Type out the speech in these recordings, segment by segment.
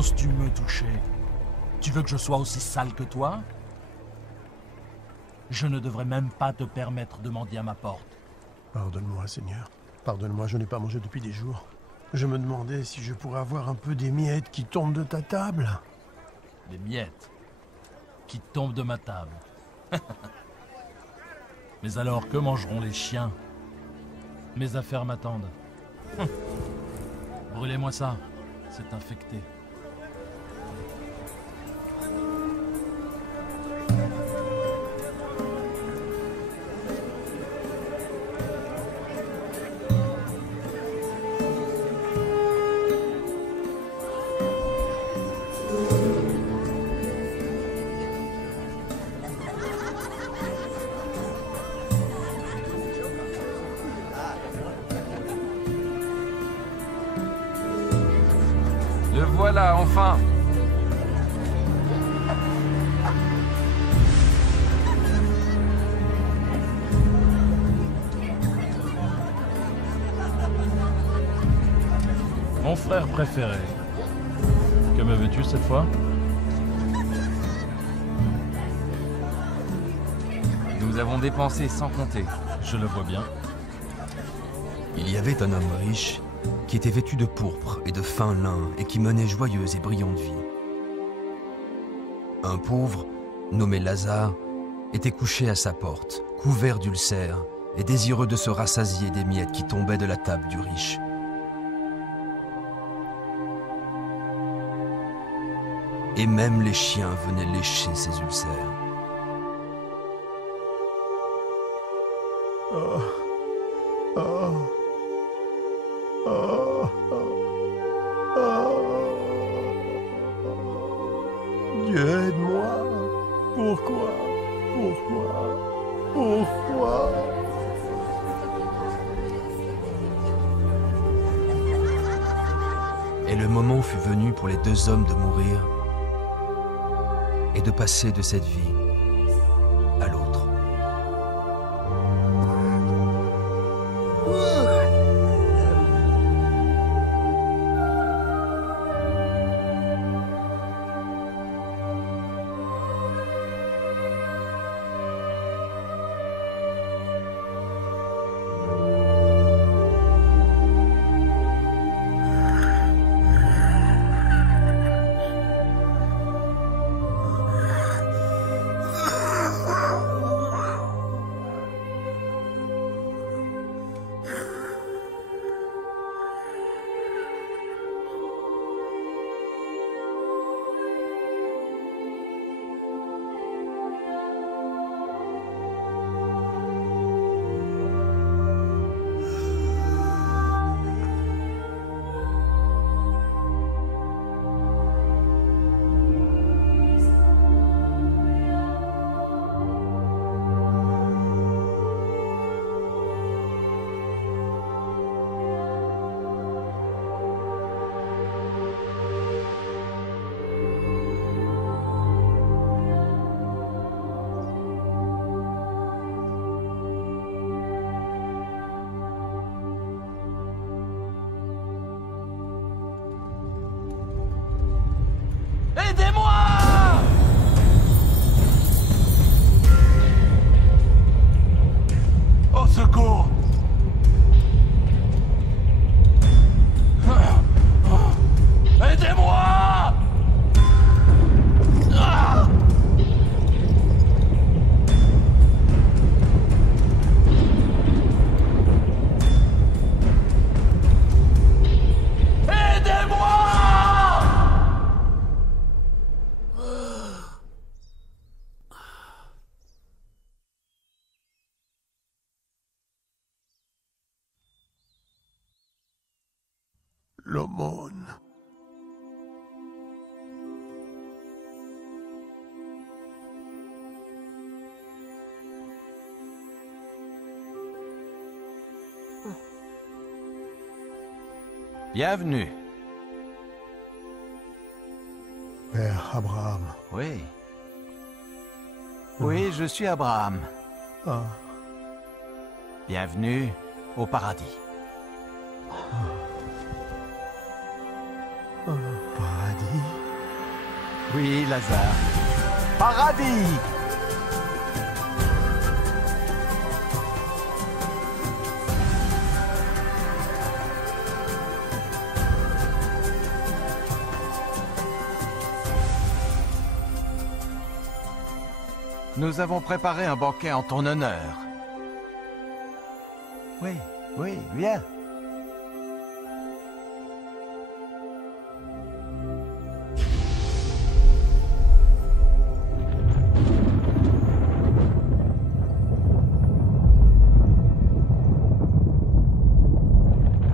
oses-tu me toucher? Tu veux que je sois aussi sale que toi? Je ne devrais même pas te permettre de mendier à ma porte. Pardonne-moi, Seigneur. Pardonne-moi, je n'ai pas mangé depuis des jours. Je me demandais si je pourrais avoir un peu des miettes qui tombent de ta table. Des miettes qui tombent de ma table. Mais alors, que mangeront les chiens? Mes affaires m'attendent. Brûlez-moi ça, c'est infecté. Le voilà, enfin! Mon frère préféré. Que me veux-tu cette fois? Nous avons dépensé sans compter. Je le vois bien. Il y avait un homme riche qui était vêtu de pourpre et de fin lin et qui menait joyeuse et brillante vie. Un pauvre, nommé Lazare, était couché à sa porte, couvert d'ulcères et désireux de se rassasier des miettes qui tombaient de la table du riche. Et même les chiens venaient lécher ses ulcères. Oh. Oh. Oh. Oh. Dieu, aide-moi. Pourquoi? Pourquoi? Et le moment fut venu pour les deux hommes de mourir et de passer de cette vie à l'autre. Aidez-moi! Au secours! Aidez-moi! Ah! L'aumône. Bienvenue. Père Abraham. Oui. Oui, je suis Abraham. Ah. Bienvenue au paradis. Paradis. Oui, Lazare. Paradis! Nous avons préparé un banquet en ton honneur. Oui, oui, viens.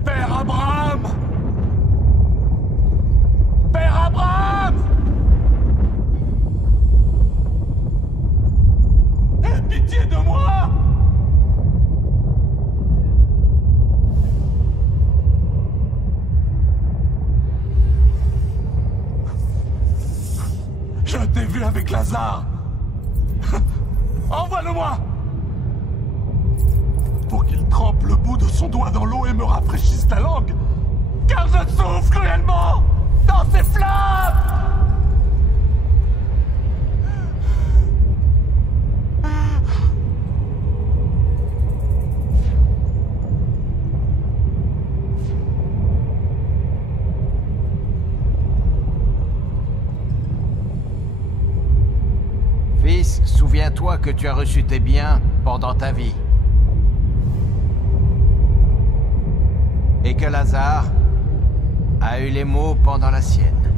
Père Abraham! Père Abraham! Aie pitié de moi! Je t'ai vu avec Lazare! Envoie-le-moi! Pour qu'il trempe le bout de son doigt dans l'eau et me rafraîchisse la langue, car je souffre cruellement dans ces flammes! Fils, souviens-toi que tu as reçu tes biens pendant ta vie. Et que Lazare a eu les maux pendant la sienne.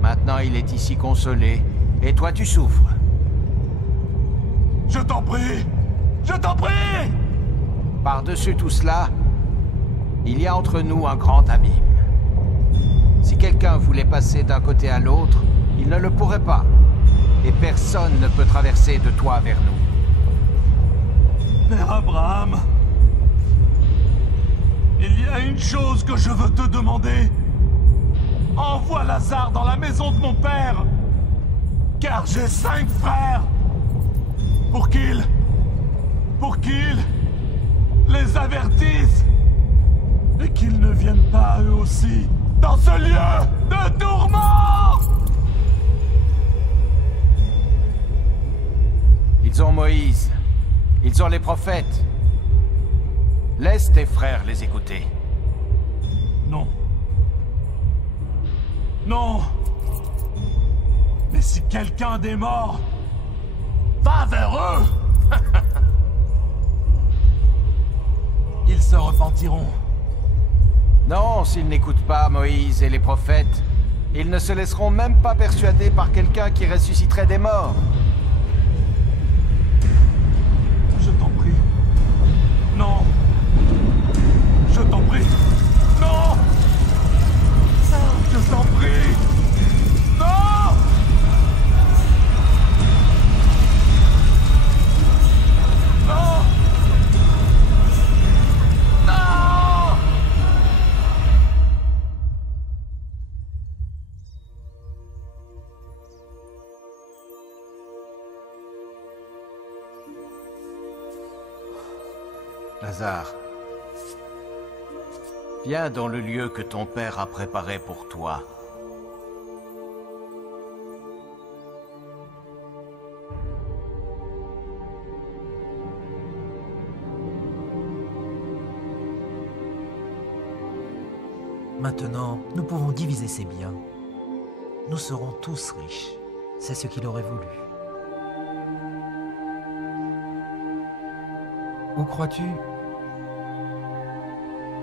Maintenant, il est ici consolé, et toi tu souffres. Je t'en prie! Je t'en prie! Par-dessus tout cela, il y a entre nous un grand abîme. Si quelqu'un voulait passer d'un côté à l'autre, il ne le pourrait pas. Et personne ne peut traverser de toi vers nous. Père Abraham, il y a une chose que je veux te demander. Envoie Lazare dans la maison de mon père, car j'ai 5 frères. Pour qu'ils les avertissent et qu'ils ne viennent pas eux aussi dans ce lieu de tourment. Ils ont Moïse. Ils ont les prophètes. Laisse tes frères les écouter. Non. Non. Mais si quelqu'un des morts va vers eux, ils se repentiront. Non, s'ils n'écoutent pas Moïse et les prophètes, ils ne se laisseront même pas persuader par quelqu'un qui ressusciterait des morts. Je t'en prie. Non. Je t'en prie. Non. Je t'en prie. Non. Non. Non. Lazare, viens dans le lieu que ton père a préparé pour toi. Maintenant, nous pouvons diviser ses biens. Nous serons tous riches. C'est ce qu'il aurait voulu. Où crois-tu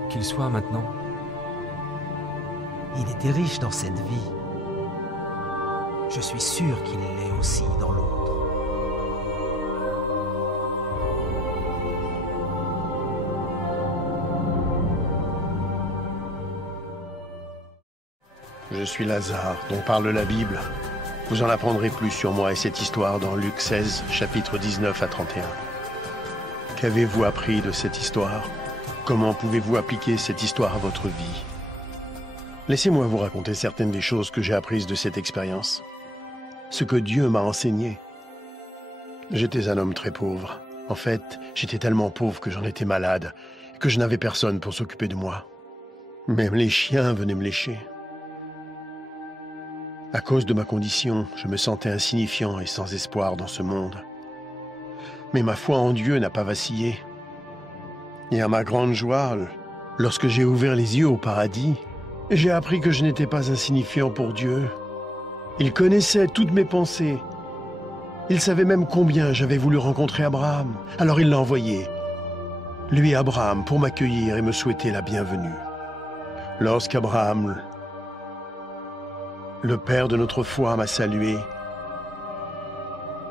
qu'il soit maintenant? Il était riche dans cette vie. Je suis sûr qu'il l'est aussi dans l'autre. Je suis Lazare, dont parle la Bible. Vous en apprendrez plus sur moi et cette histoire dans Luc 16, chapitres 19 à 31. Qu'avez-vous appris de cette histoire? Comment pouvez-vous appliquer cette histoire à votre vie? Laissez-moi vous raconter certaines des choses que j'ai apprises de cette expérience. Ce que Dieu m'a enseigné. J'étais un homme très pauvre. En fait, j'étais tellement pauvre que j'en étais malade, et que je n'avais personne pour s'occuper de moi. Même les chiens venaient me lécher. À cause de ma condition, je me sentais insignifiant et sans espoir dans ce monde. Mais ma foi en Dieu n'a pas vacillé. Et à ma grande joie, lorsque j'ai ouvert les yeux au paradis, j'ai appris que je n'étais pas insignifiant pour Dieu. Il connaissait toutes mes pensées. Il savait même combien j'avais voulu rencontrer Abraham. Alors il l'a envoyé, lui Abraham, pour m'accueillir et me souhaiter la bienvenue. Lorsqu'Abraham, le père de notre foi, m'a salué,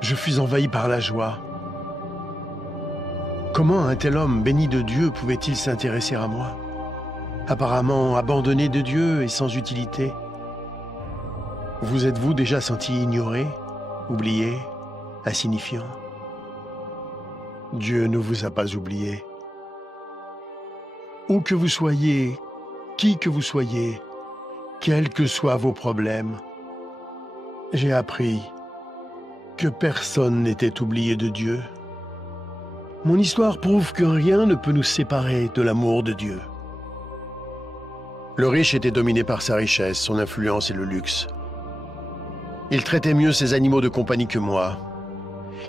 je fus envahi par la joie. Comment un tel homme béni de Dieu pouvait-il s'intéresser à moi? Apparemment abandonné de Dieu et sans utilité. Vous êtes-vous déjà senti ignoré, oublié, insignifiant? Dieu ne vous a pas oublié. Où que vous soyez, qui que vous soyez, quels que soient vos problèmes, j'ai appris que personne n'était oublié de Dieu. Mon histoire prouve que rien ne peut nous séparer de l'amour de Dieu. Le riche était dominé par sa richesse, son influence et le luxe. Il traitait mieux ses animaux de compagnie que moi.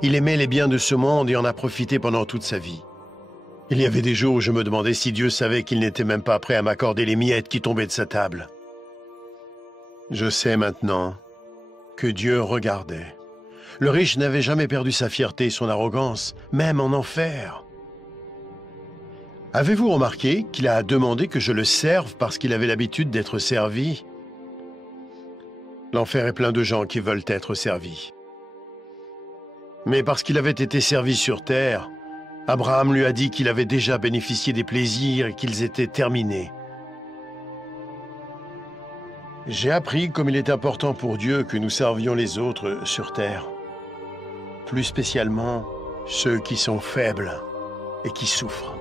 Il aimait les biens de ce monde et en a profité pendant toute sa vie. Il y avait des jours où je me demandais si Dieu savait qu'il n'était même pas prêt à m'accorder les miettes qui tombaient de sa table. Je sais maintenant que Dieu regardait. Le riche n'avait jamais perdu sa fierté et son arrogance, même en enfer. Avez-vous remarqué qu'il a demandé que je le serve parce qu'il avait l'habitude d'être servi? L'enfer est plein de gens qui veulent être servis. Mais parce qu'il avait été servi sur terre, Abraham lui a dit qu'il avait déjà bénéficié des plaisirs et qu'ils étaient terminés. J'ai appris comme il est important pour Dieu que nous servions les autres sur terre. Plus spécialement ceux qui sont faibles et qui souffrent.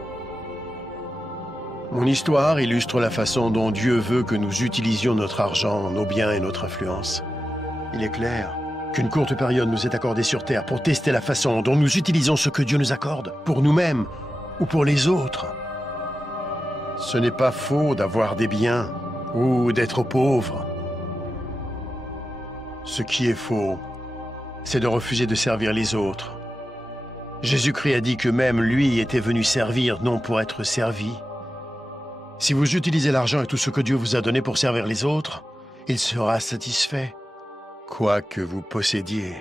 Mon histoire illustre la façon dont Dieu veut que nous utilisions notre argent, nos biens et notre influence. Il est clair qu'une courte période nous est accordée sur Terre pour tester la façon dont nous utilisons ce que Dieu nous accorde, pour nous-mêmes ou pour les autres. Ce n'est pas faux d'avoir des biens ou d'être pauvre. Ce qui est faux, c'est de refuser de servir les autres. Jésus-Christ a dit que même lui était venu servir, non pour être servi. Si vous utilisez l'argent et tout ce que Dieu vous a donné pour servir les autres, il sera satisfait, quoi que vous possédiez.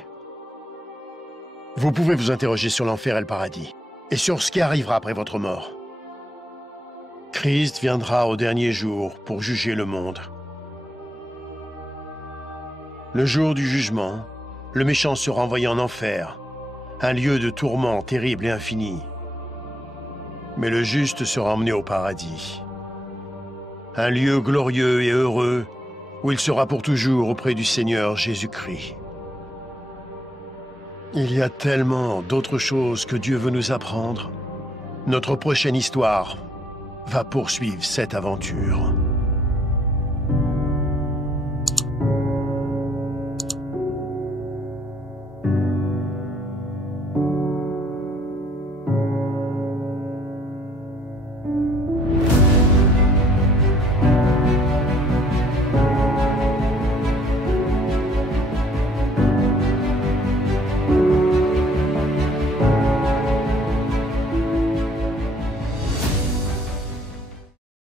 Vous pouvez vous interroger sur l'enfer et le paradis, et sur ce qui arrivera après votre mort. Christ viendra au dernier jour pour juger le monde. Le jour du jugement, le méchant sera envoyé en enfer, un lieu de tourment terrible et infini. Mais le juste sera emmené au paradis. Un lieu glorieux et heureux où il sera pour toujours auprès du Seigneur Jésus-Christ. Il y a tellement d'autres choses que Dieu veut nous apprendre. Notre prochaine histoire va poursuivre cette aventure.